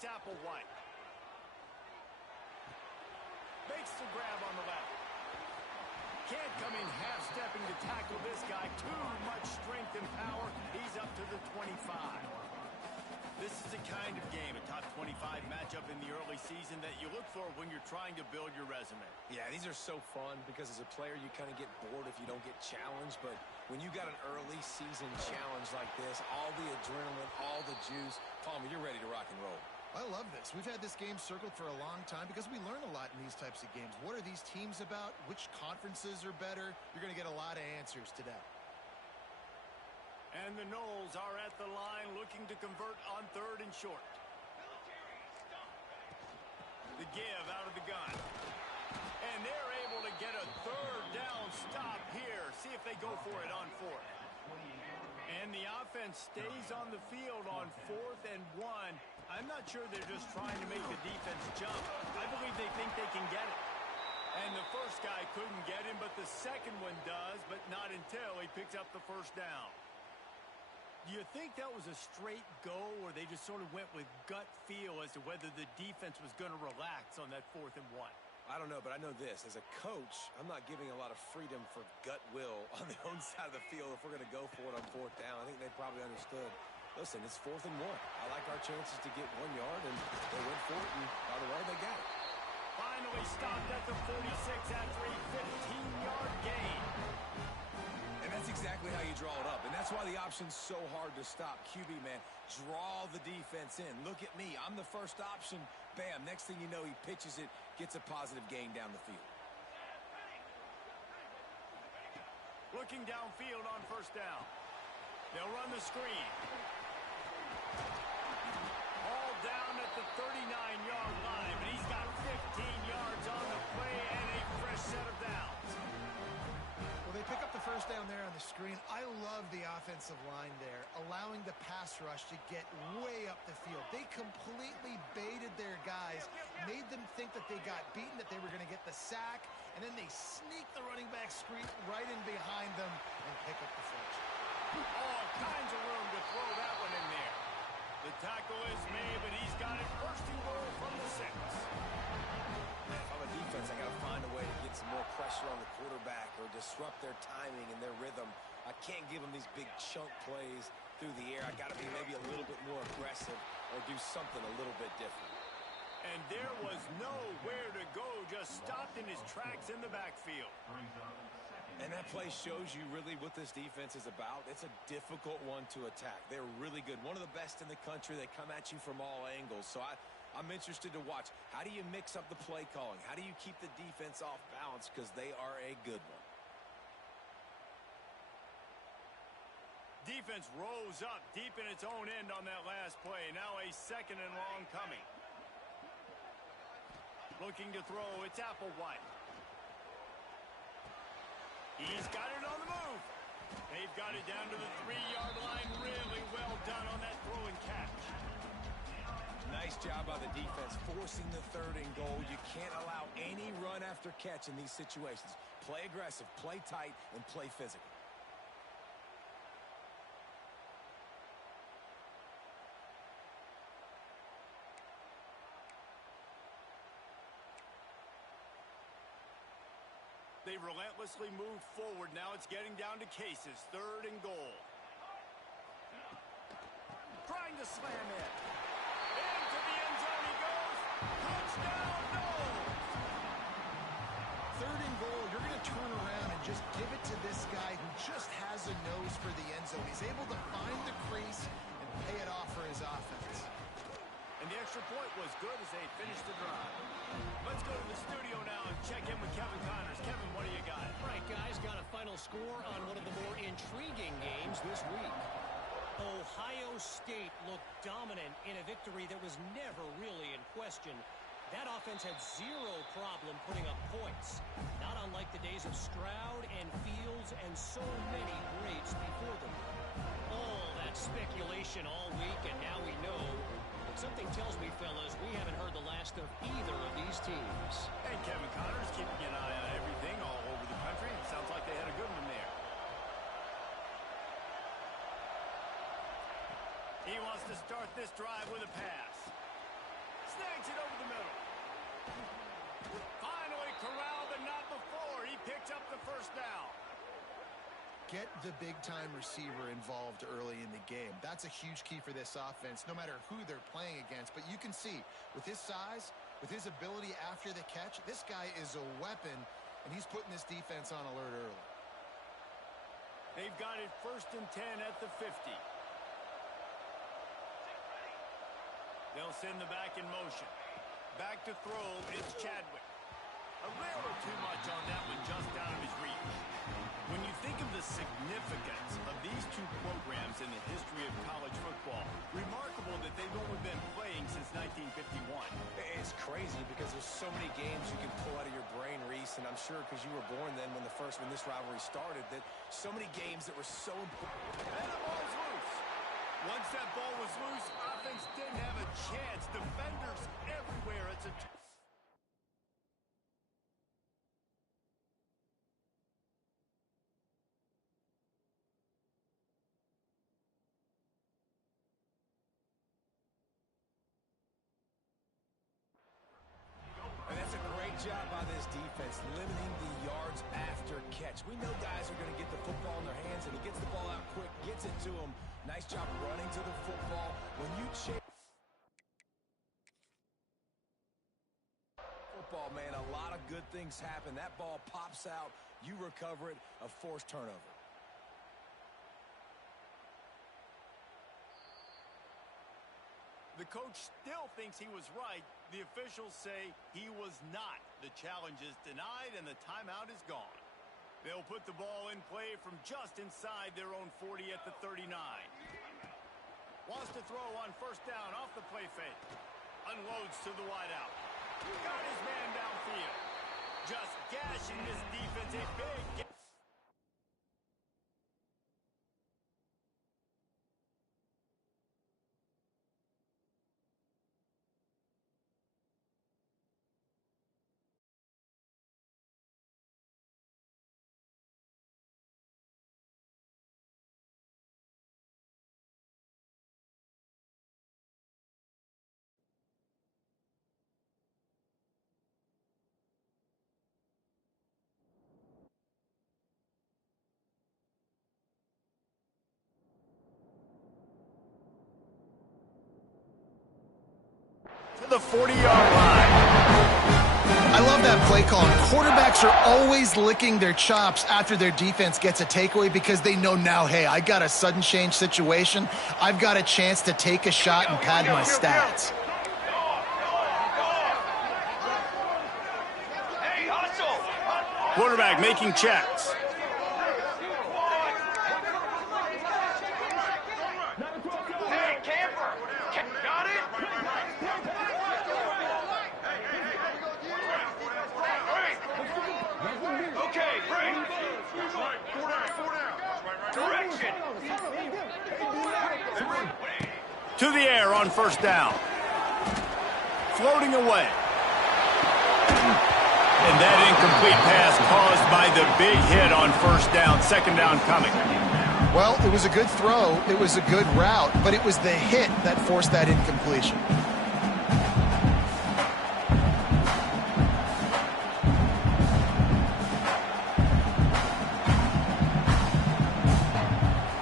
it's Applewhite. Makes the grab on the left. Can't come in half-stepping to tackle this guy. Too much strength and power. He's up to the 25. This is the kind of game, a top 25 matchup in the early season, that you look for when you're trying to build your resume. Yeah, these are so fun because as a player, you kind of get bored if you don't get challenged. But when you got an early season challenge like this, all the adrenaline, all the juice, Palmer, you're ready to rock and roll. I love this. We've had this game circled for a long time because we learn a lot in these types of games. What are these teams about? Which conferences are better? You're going to get a lot of answers today. And the Noles are at the line looking to convert on 3rd and short. The give out of the gun. And they're able to get a 3rd down stop here. See if they go for it on 4th. And the offense stays on the field on 4th and 1. I'm not sure they're just trying to make the defense jump. I believe they think they can get it. And the first guy couldn't get him, but the second one does, but not until he picks up the 1st down. Do you think that was a straight go, or they just sort of went with gut feel as to whether the defense was going to relax on that 4th and 1? I don't know, but I know this. As a coach, I'm not giving a lot of freedom for gut will on the own side of the field if we're going to go for it on 4th down. I think they probably understood. Listen, it's 4th and 1. I like our chances to get 1 yard, and they went for it, and by the way, they got it. Finally stopped at the 46 after a 15-yard gain. And that's exactly how you draw it up. And that's why the option's so hard to stop. QB, man, draw the defense in. Look at me. I'm the first option. Bam. Next thing you know, he pitches it, gets a positive gain down the field. Looking downfield on 1st down. They'll run the screen. All down at the 39-yard line, but he's got 15 yards on the play and a fresh set of downs. Well, they pick up the 1st down there on the screen. I love the offensive line there, allowing the pass rush to get way up the field. They completely baited their guys, made them think that they got beaten, that they were going to get the sack, and then they sneak the running back screen right in behind them and pick up the first. All kinds of room to throw that one in there. The tackle is made, but he's got it 1st and goal from the 6. If I'm a defense, I got to find a way to get some more pressure on the quarterback or disrupt their timing and their rhythm. I can't give them these big chunk plays through the air. I got to be maybe a little bit more aggressive or do something a little bit different. And there was nowhere to go, just stopped in his tracks in the backfield. And that play shows you really what this defense is about. It's a difficult one to attack. They're really good. One of the best in the country. They come at you from all angles. So I'm interested to watch. How do you mix up the play calling? How do you keep the defense off balance? Because they are a good one. Defense rose up deep in its own end on that last play. Now a 2nd and long coming. Looking to throw, it's Applewhite. He's got it on the move. They've got it down to the 3-yard line. Really well done on that throw and catch. Nice job by the defense, forcing the 3rd and goal. You can't allow any run after catch in these situations. Play aggressive, play tight, and play physical. They relentlessly move forward. Now it's getting down to cases. 3rd and goal. Trying to slam it. Into the end zone he goes. Touchdown, Noles! 3rd and goal. You're going to turn around and just give it to this guy who just has a nose for the end zone. He's able to find the crease and pay it off for his offense. And the extra point was good as they finished the drive. Let's go to the studio now and check in with Kevin Connors. Kevin, what do you got? All right, guys, got a final score on one of the more intriguing games this week. Ohio State looked dominant in a victory that was never really in question. That offense had zero problem putting up points. Not unlike the days of Stroud and Fields and so many greats before them. All that speculation all week, and now we know. But something tells me, fellas, we haven't heard the last of either of these teams. And Kevin Connors keeping an eye on everything all over the country. Sounds like they had a good one there. He wants to start this drive with a pass. snags it over the middle. Finally corralled, but not before. He picked up the first down. Get the big-time receiver involved early in the game. That's a huge key for this offense, no matter who they're playing against. But you can see, with his size, with his ability after the catch, this guy is a weapon, and he's putting this defense on alert early. They've got it 1st and 10 at the 50. They'll send the back in motion. Back to throw, it's Chadwick. A little too much on that one, just out of his reach. When you think of the significance of these two programs in the history of college football, remarkable that they've only been playing since 1951. It's crazy because there's so many games you can pull out of your brain, Reese, and I'm sure because you were born then when this rivalry started, that so many games that were so important. And the ball's loose. Once that ball was loose, offense didn't have a chance. Defenders everywhere. It's a job by this defense, limiting the yards after catch. We know guys are going to get the football in their hands, and he gets the ball out quick, gets it to him. Nice job running to the football. When you chase football, man, a lot of good things happen. That ball pops out, you recover it, a forced turnover. The coach still thinks he was right. The officials say he was not. The challenge is denied, and the timeout is gone. They'll put the ball in play from just inside their own 40 at the 39. Wants to throw on 1st down off the play fake. Unloads to the wideout. Got his man downfield. Just gashing this defense. A big to the 40-yard line. I love that play call. Quarterbacks are always licking their chops after their defense gets a takeaway because they know now, hey, I got a sudden change situation. I've got a chance to take a shot and pad my stats. Quarterback making checks. To the air on 1st down. Floating away. And that incomplete pass caused by the big hit on 1st down. 2nd down coming. Well, it was a good throw. It was a good route, but it was the hit that forced that incompletion.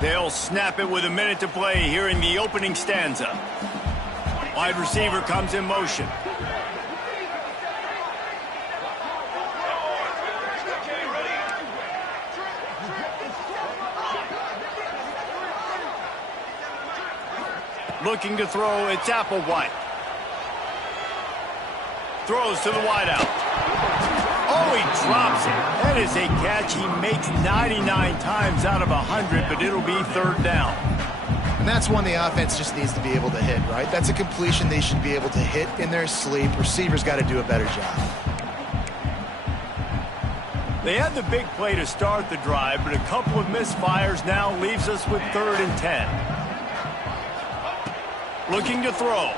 They'll snap it with a minute to play here in the opening stanza. Wide receiver comes in motion. Looking to throw, it's Applewhite. Throws to the wideout. Oh, he drops it. That is a catch he makes 99 times out of 100, but it'll be 3rd down. And that's one the offense just needs to be able to hit, right? That's a completion they should be able to hit in their sleep. Receivers got to do a better job. They had the big play to start the drive, but a couple of misfires now leaves us with 3rd and 10. Looking to throw.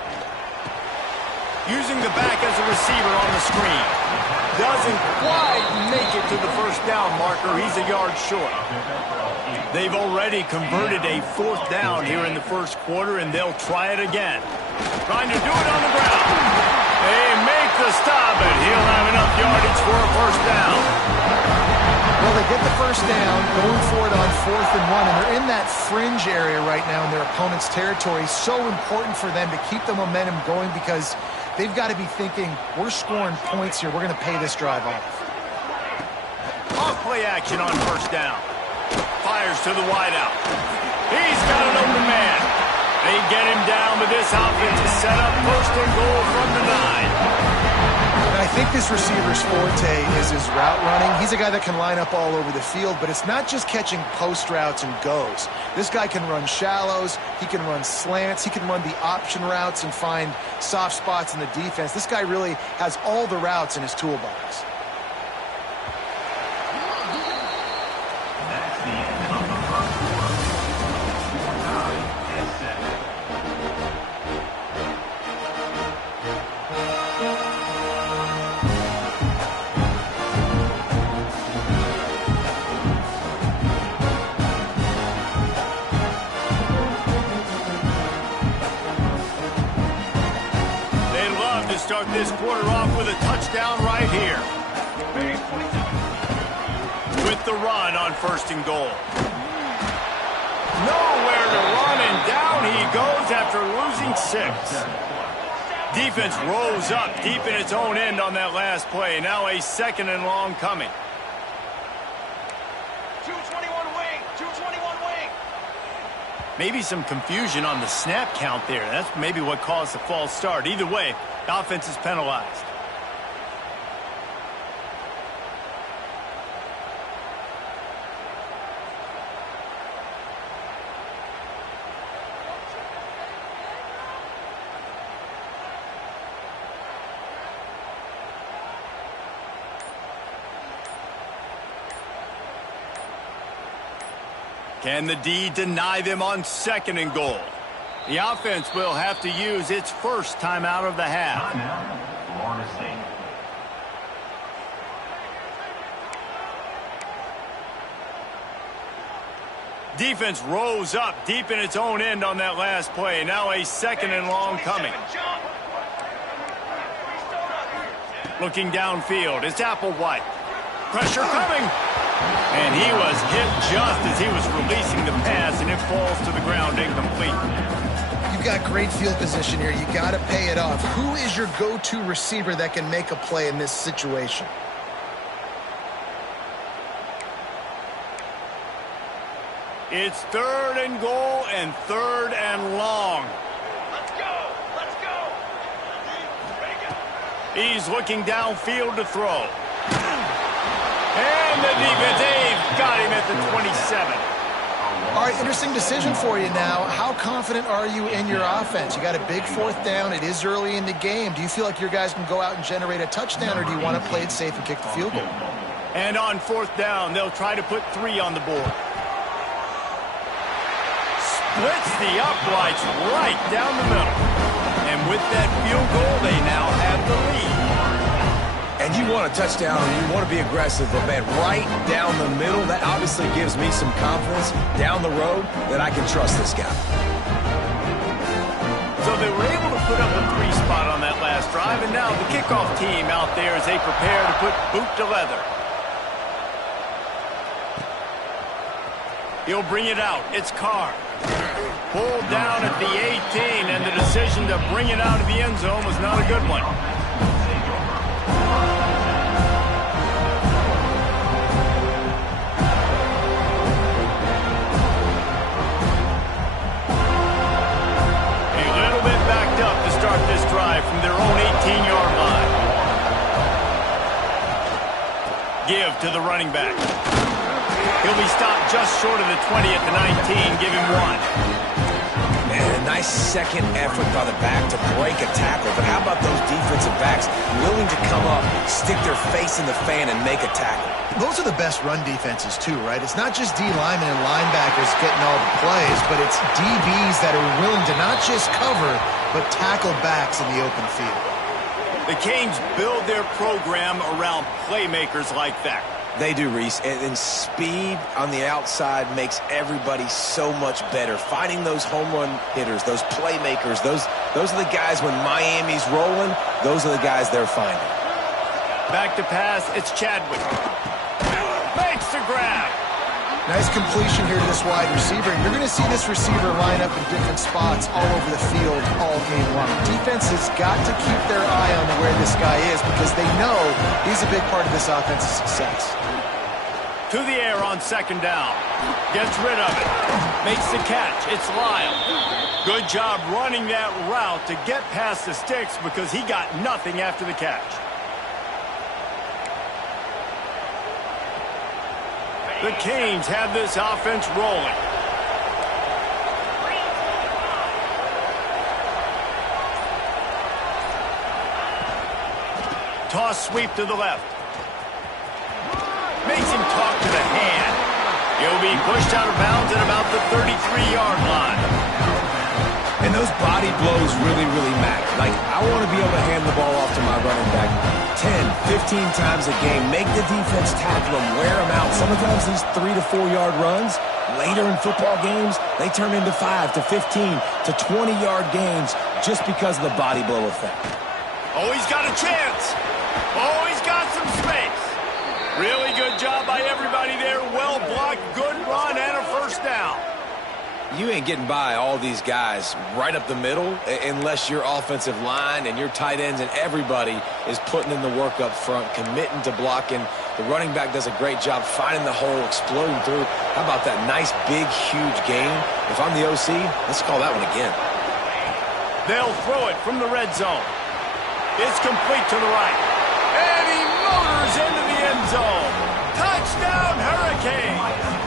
Using the back as a receiver on the screen. doesn't quite make it to the first down marker. He's a yard short. They've already converted a 4th down here in the first quarter, and they'll try it again. Trying to do it on the ground. They make the stop, and he'll have enough yardage for a first down. Well, they get the first down, going for it on 4th and 1, and they're in that fringe area right now in their opponent's territory. So important for them to keep the momentum going because they've got to be thinking, we're scoring points here. We're going to pay this drive off. Off-play action on first down. Fires to the wideout. He's got an open man. They get him down, but this offense is set up 1st and goal from the 9. And I think this receiver's forte is his route running. He's a guy that can line up all over the field, but it's not just catching post routes and goes. This guy can run shallows, he can run slants, he can run the option routes and find soft spots in the defense. This guy really has all the routes in his toolbox. Start this quarter off with a touchdown right here. With the run on 1st and goal. Nowhere to run, and down he goes after losing 6. Defense rolls up deep in its own end on that last play. Now a 2nd and long coming. 221 wing, 221 wing. Maybe some confusion on the snap count there. That's maybe what caused the false start. Either way, the offense is penalized. Can the D deny them on 2nd and goal? The offense will have to use its first timeout of the half. Florida State. Defense rose up deep in its own end on that last play. Now a 2nd and long coming. Looking downfield, it's Applewhite. Pressure coming. And he was hit just as he was releasing the pass, and it falls to the ground incomplete. You've got great field position here. You got to pay it off. Who is your go-to receiver that can make a play in this situation? It's 3rd and goal and 3rd and long. Let's go! Let's go! Ready, go! He's looking downfield to throw. And the defense, they've got him at the 27. All right, interesting decision for you now. How confident are you in your offense? You got a big 4th down. It is early in the game. Do you feel like your guys can go out and generate a touchdown, or do you want to play it safe and kick the field goal? And on 4th down, they'll try to put 3 on the board. Splits the uprights right down the middle. And with that field goal, they now have the lead. And you want a touchdown, or you want to be aggressive, but man, right down the middle, that obviously gives me some confidence down the road that I can trust this guy. So they were able to put up a 3 spot on that last drive, and now the kickoff team out there as they prepare to put boot to leather. He'll bring it out. It's Carr. Pulled down at the 18, and the decision to bring it out of the end zone was not a good one. This drive from their own 18-yard line. Give to the running back. He'll be stopped just short of the 20 at the 19. Give him 1. Man, a nice second effort by the back to break a tackle. But how about those defensive backs willing to come up, stick their face in the fan, and make a tackle? Those are the best run defenses, too, right? It's not just D linemen and linebackers getting all the plays, but it's DBs that are willing to not just cover, but tackle backs in the open field. The Canes build their program around playmakers like that. They do, Reese, and speed on the outside makes everybody so much better. Finding those home run hitters, those playmakers, those are the guys when Miami's rolling, those are the guys they're finding. Back to pass, it's Chadwick. Makes the grab. Nice completion here to this wide receiver. And you're going to see this receiver line up in different spots all over the field all game long. Defense has got to keep their eye on where this guy is because they know he's a big part of this offense's success. To the air on second down. Gets rid of it. Makes the catch. It's Lyle. Good job running that route to get past the sticks because he got nothing after the catch. The Canes have this offense rolling. Toss sweep to the left. Makes him talk to the hand. He'll be pushed out of bounds at about the 33-yard line. And those body blows really, really matter. Like, I want to be able to hand the ball off to my running back 10, 15 times a game. Make the defense tackle him, wear him out. Sometimes these 3 to 4 yard runs, later in football games, they turn into 5 to 15 to 20-yard games just because of the body blow effect. Oh, he's got a chance. Oh, he's got some space. Really good job by everybody there. Well blocked, good run, and a first down. You ain't getting by all these guys right up the middle unless your offensive line and your tight ends and everybody is putting in the work up front, committing to blocking. The running back does a great job finding the hole, exploding through. How about that nice, big, huge gain? If I'm the OC, let's call that one again. They'll throw it from the red zone. It's complete to the right. And he motors into the end zone. Touchdown, Hurricanes!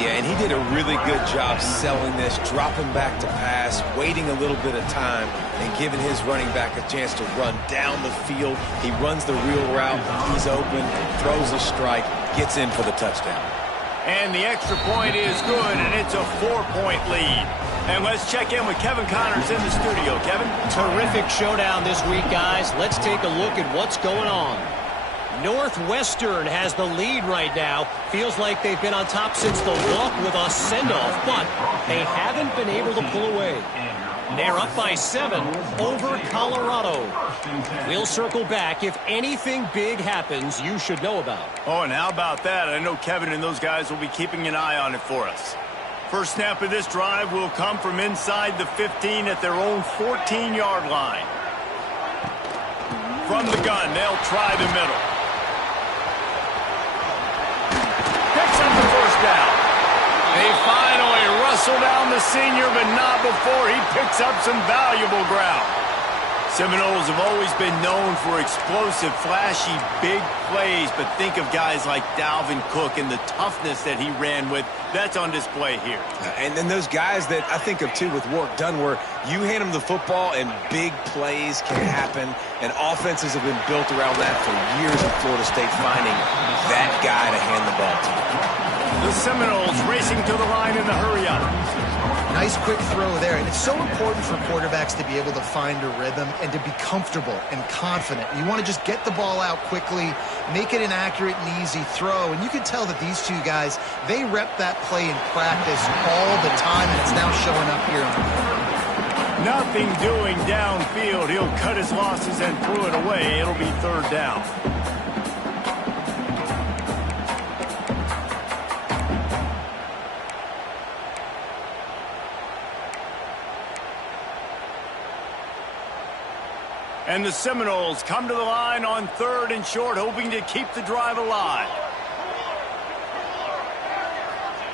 Yeah, and he did a really good job selling this, dropping back to pass, waiting a little bit of time, and giving his running back a chance to run down the field. He runs the real route. He's open, throws a strike, gets in for the touchdown. And the extra point is good, and it's a 4-point lead. And let's check in with Kevin Connors in the studio. Kevin? Terrific showdown this week, guys. Let's take a look at what's going on. Northwestern has the lead right now. Feels like they've been on top since the walk with a send-off, but they haven't been able to pull away. They're up by 7 over Colorado. We'll circle back if anything big happens you should know about. Oh, and how about that? I know Kevin and those guys will be keeping an eye on it for us. First snap of this drive will come from inside the 15 at their own 14-yard line. From the gun, they'll try the middle. Picks up the first down. They finally wrestle down the senior, but not before he picks up some valuable ground. Seminoles have always been known for explosive, flashy, big plays, but think of guys like Dalvin Cook and the toughness that he ran with. That's on display here. And then those guys that I think of, too, with Warrick Dunn, where you hand them the football and big plays can happen, and offenses have been built around that for years at Florida State, finding that guy to hand the ball to. The Seminoles racing to the line in the hurry-up. Nice quick throw there, and it's so important for quarterbacks to be able to find a rhythm and to be comfortable and confident. You want to just get the ball out quickly, make it an accurate and easy throw, and you can tell that these two guys, they rep that play in practice all the time, and it's now showing up here on the field. Nothing doing downfield. He'll cut his losses and throw it away. It'll be third down. And the Seminoles come to the line on 3rd and short, hoping to keep the drive alive.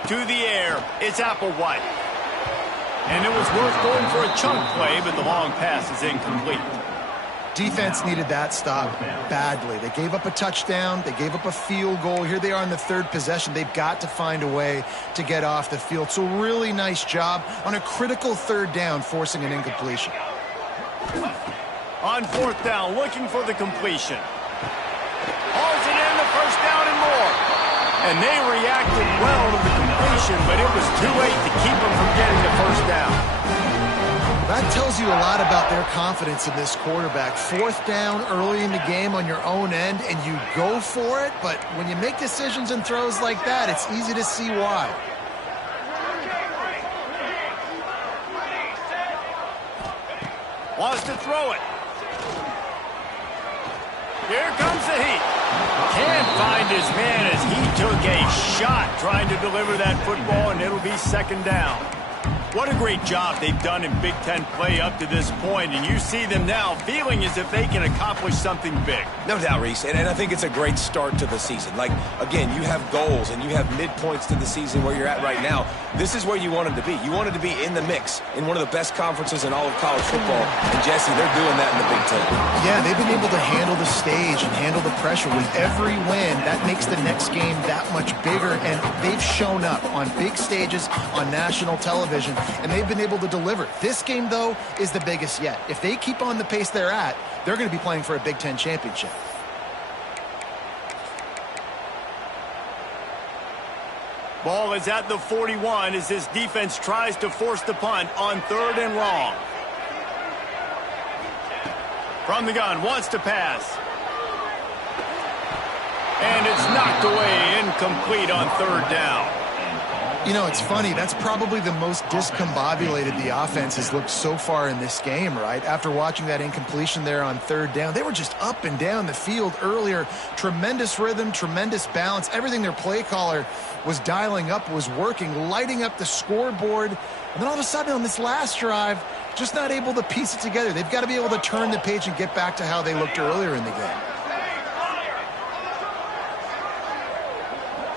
To the air, it's Applewhite. And it was worth going for a chunk play, but the long pass is incomplete. Defense needed that stop badly. They gave up a touchdown. They gave up a field goal. Here they are in the 3rd possession. They've got to find a way to get off the field. So really nice job on a critical 3rd down, forcing an incompletion. On 4th down, looking for the completion. Hauls it in, the first down and more. And they reacted well to the completion, but it was too late to keep them from getting the first down. That tells you you a lot about their confidence in this quarterback. Fourth down early in the game on your own end, and you go for it, but when you make decisions and throws like that, it's easy to see why. Wants to throw it. Here comes the heat. Can't find his man as he took a shot trying to deliver that football, and it'll be second down. What a great job they've done in Big Ten play up to this point, and you see them now feeling as if they can accomplish something big. No doubt, Reese, and I think it's a great start to the season. Like, again, you have goals and you have midpoints to the season where you're at right now. This is where you wanted to be. You wanted to be in the mix in one of the best conferences in all of college football, and Jesse, they're doing that in the Big Ten. Yeah, they've been able to handle the stage and handle the pressure. With every win, that makes the next game that much bigger, and they've shown up on big stages on national television, and they've been able to deliver. This game, though, is the biggest yet. If they keep on the pace they're at, they're going to be playing for a Big Ten championship. Ball is at the 41 as this defense tries to force the punt on 3rd and long. From the gun, wants to pass. And it's knocked away, incomplete on 3rd down. You know, it's funny. That's probably the most discombobulated the offense has looked so far in this game, right? After watching that incompletion there on 3rd down, they were just up and down the field earlier. Tremendous rhythm, tremendous balance. Everything their play caller was dialing up was working, lighting up the scoreboard. And then all of a sudden on this last drive, just not able to piece it together. They've got to be able to turn the page and get back to how they looked earlier in the game.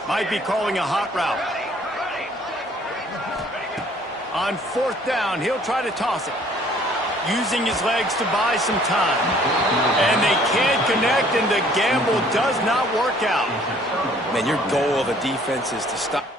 Might be calling a hot route. On 4th down, he'll try to toss it. Using his legs to buy some time. And they can't connect, and the gamble does not work out. Man, your goal of a defense is to stop.